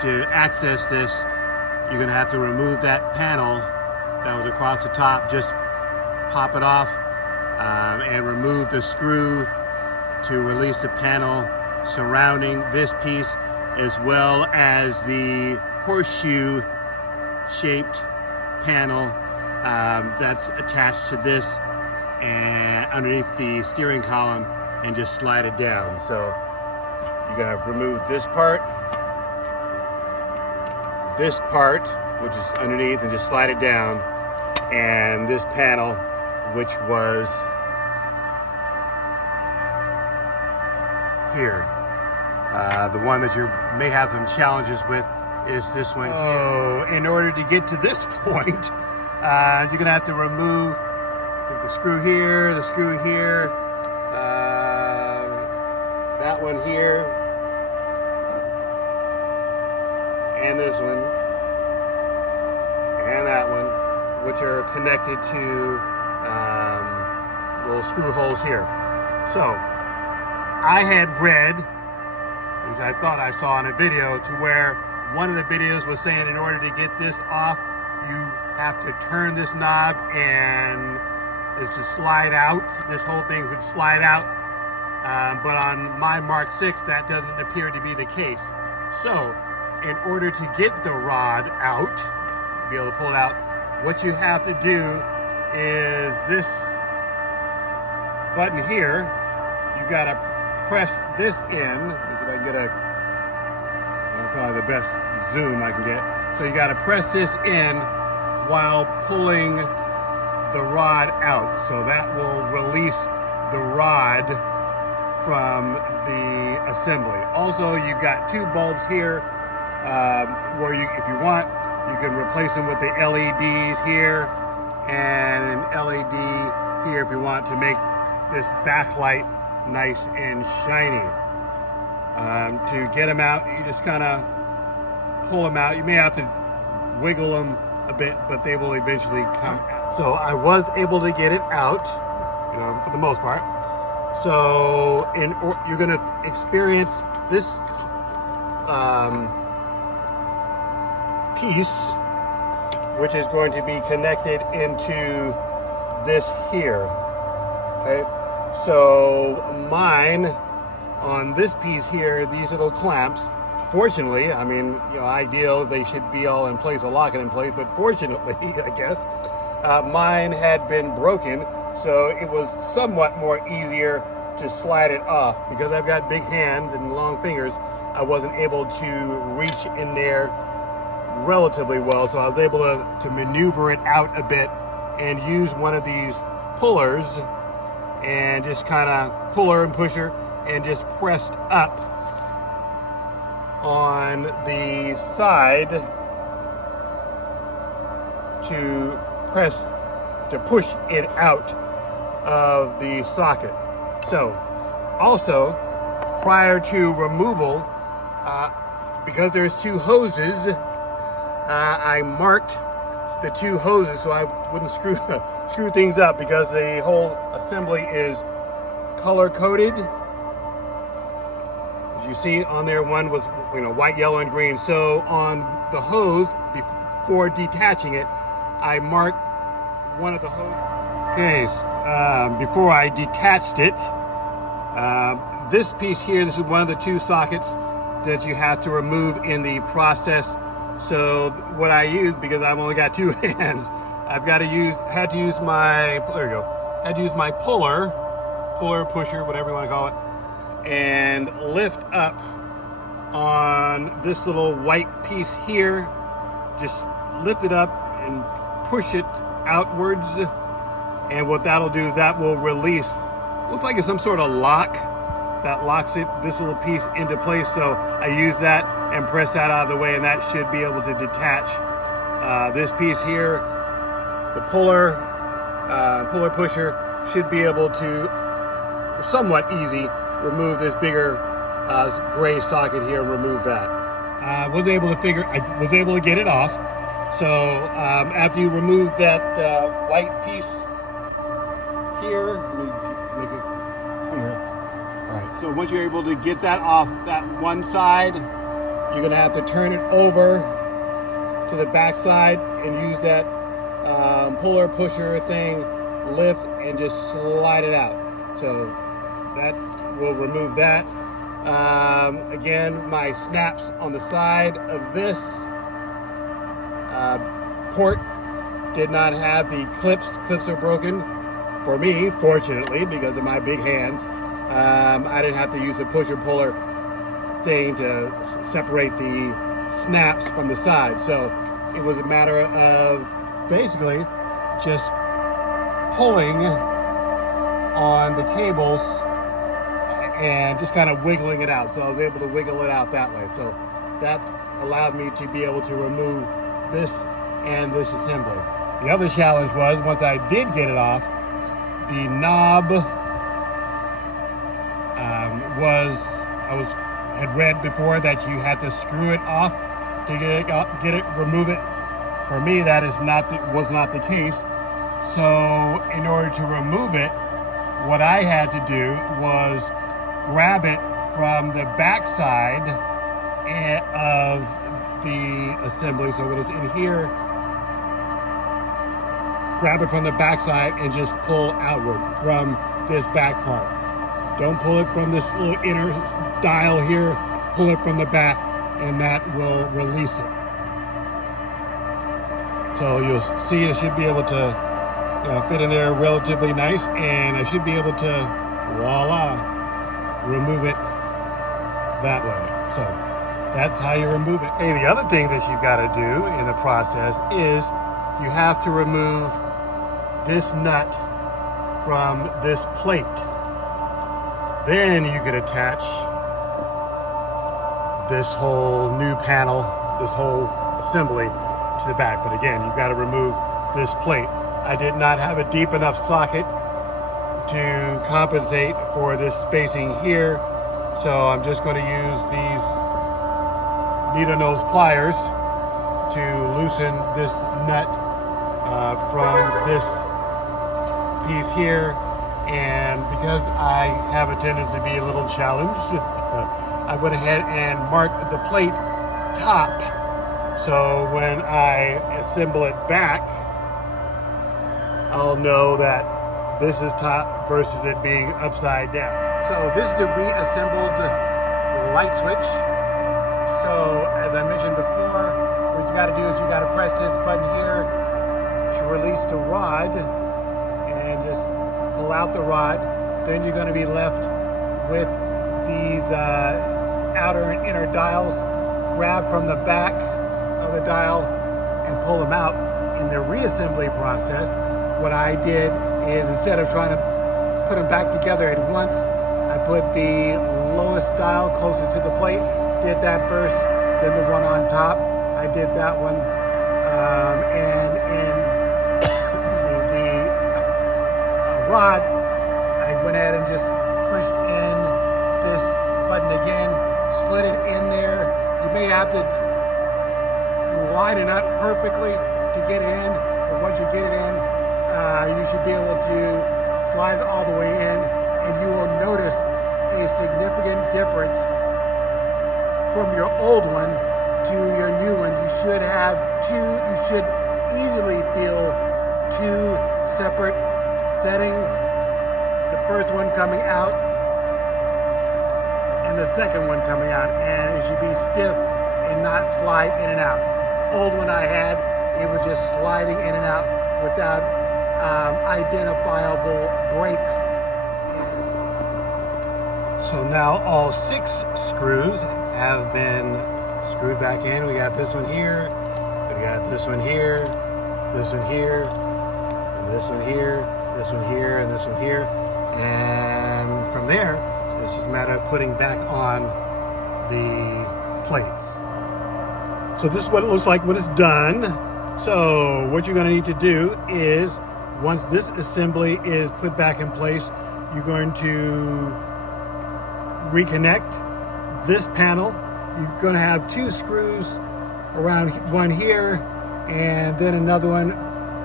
to access this, you're gonna have to remove that panel that was across the top. Just pop it off and remove the screw to release the panel surrounding this piece, as well as the horseshoe shaped panel that's attached to this and underneath the steering column, and just slide it down. So you're gonna remove this part, which is underneath, and just slide it down, and this panel, which was here. The one that you may have some challenges with is this one. Oh, in order to get to this point, you're gonna have to remove, I think, the screw here, that one here, and this one, and that one, which are connected to little screw holes here. So I had read, as I thought I saw in a video, to where one of the videos was saying in order to get this off, you have to turn this knob and it's to slide out. This whole thing would slide out. But on my Mark 6, that doesn't appear to be the case. So in order to get the rod out, be able to pull it out, what you have to do is this button here, you've got to press this in. Let's see if I can get probably the best zoom I can get. So you got to press this in while pulling the rod out. So that will release the rod from the assembly. Also, you've got two bulbs here where you, if you want, you can replace them with the LEDs here and an LED here if you want to make this backlight nice and shiny. To get them out, you just kind of pull them out. You may have to wiggle them a bit, but they will eventually come out. So I was able to get it out, for the most part. So you're going to experience this piece, which is going to be connected into this here. Okay, so mine on this piece here, these little clamps, fortunately, I mean, ideal, they should be all in place, a lock it in place, but fortunately, I guess, mine had been broken, so it was somewhat more easier to slide it off. Because I've got big hands and long fingers, I wasn't able to reach in there relatively well, so I was able to maneuver it out a bit and use one of these pullers and just kind of puller and pusher and just pressed up on the side to push it out of the socket. So also, prior to removal, because there's two hoses, I marked the two hoses so I wouldn't screw things up, because the whole assembly is color coded. As you see on there, one was white, yellow, and green. So on the hose, before detaching it, I marked one of the hoses. Okay, before I detached it, this piece here, this is one of the two sockets that you have to remove in the process. So what I used, because I've only got two hands, had to use my puller, pusher, whatever you want to call it, and lift up on this little white piece here. Just lift it up and push it outwards, and what that'll do is that will release, looks like it's some sort of lock that locks this little piece into place. So I use that and press that out of the way, and that should be able to detach this piece here. The puller pusher should be able to, somewhat easy, remove this bigger gray socket here and remove that. I was able to get it off. So after you remove that white piece here, let me make it clear. All right, so once you're able to get that off that one side, you're gonna have to turn it over to the back side and use that puller pusher thing, lift, and just slide it out. So that will remove that. Again, my snaps on the side of this port did not have the clips. Clips are broken for me, fortunately, because of my big hands. I didn't have to use the pusher puller thing to separate the snaps from the side. So it was a matter of basically just pulling on the cables and just kind of wiggling it out. So I was able to wiggle it out that way. So that allowed me to be able to remove this and this assembly. The other challenge was, once I did get it off, the knob had read before that you had to screw it off to remove it. For me, that was not the case. So in order to remove it, what I had to do was grab it from the back side of the assembly. So it is in here, grab it from the back side and just pull outward from this back part. Don't pull it from this little inner dial here, pull it from the back, and that will release it. So you'll see it should be able to fit in there relatively nice, and I should be able to, voila, remove it that way. So that's how you remove it. Hey, the other thing that you've got to do in the process is you have to remove this nut from this plate. Then you could attach this whole new panel, this whole assembly to the back. But again, you've got to remove this plate. I did not have a deep enough socket to compensate for this spacing here. So I'm just going to use these needle nose pliers to loosen this nut from this piece here. And because I have a tendency to be a little challenged, I went ahead and marked the plate top. So when I assemble it back, I'll know that this is top versus it being upside down. So this is the reassembled light switch. So as I mentioned before, what you gotta do is you gotta press this button here to release the rod and just pull out the rod. Then you're gonna be left with these outer and inner dials. Grab from the back of the dial and pull them out. In the reassembly process, what I did is, instead of trying to put them back together at once, I put the lowest dial closest to the plate, did that first, then the one on top. I did that one, and in the rod, I went ahead and just pushed in this button again, slid it in there. You may have to line it up perfectly to get it in, but once you get it in, you should be able to slide it all the way in, and you will notice a significant difference from your old one to your new one. You should easily feel two separate settings. The first one coming out and the second one coming out, and it should be stiff and not slide in and out. Old one I had, it was just sliding in and out without identifiable breaks. So now all 6 screws have been screwed back in. We got this one here, we got this one here, this one here, this one here, this one here, and this one here. And from there, it's just a matter of putting back on the plates. So this is what it looks like when it's done. So what you're going to need to do is, once this assembly is put back in place, you're going to reconnect this panel. You're going to have 2 screws around, one here and then another one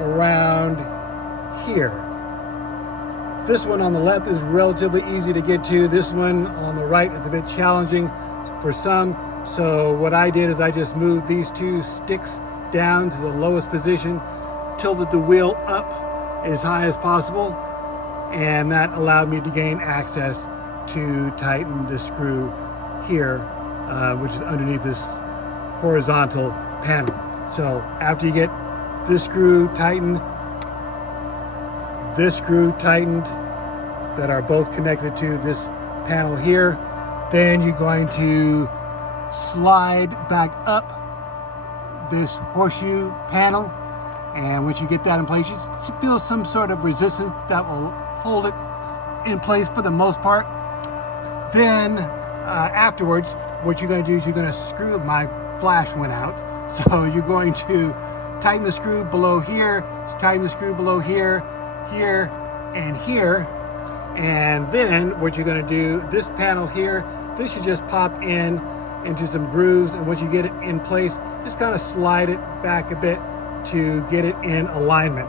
around here. This one on the left is relatively easy to get to. This one on the right is a bit challenging for some. So what I did is I just moved these two sticks down to the lowest position, tilted the wheel up as high as possible, and that allowed me to gain access to tighten the screw here, which is underneath this horizontal panel. So after you get this screw tightened, this screw tightened, that are both connected to this panel here, then you're going to slide back up this horseshoe panel, and once you get that in place, you feel some sort of resistance that will hold it in place for the most part. Then afterwards, what you're going to do is you're going to screw, my flash went out, so you're going to tighten the screw below here, tighten the screw below here, here, and here. And then what you're going to do, this panel here, this should just pop in into some grooves, and once you get it in place, just kind of slide it back a bit to get it in alignment.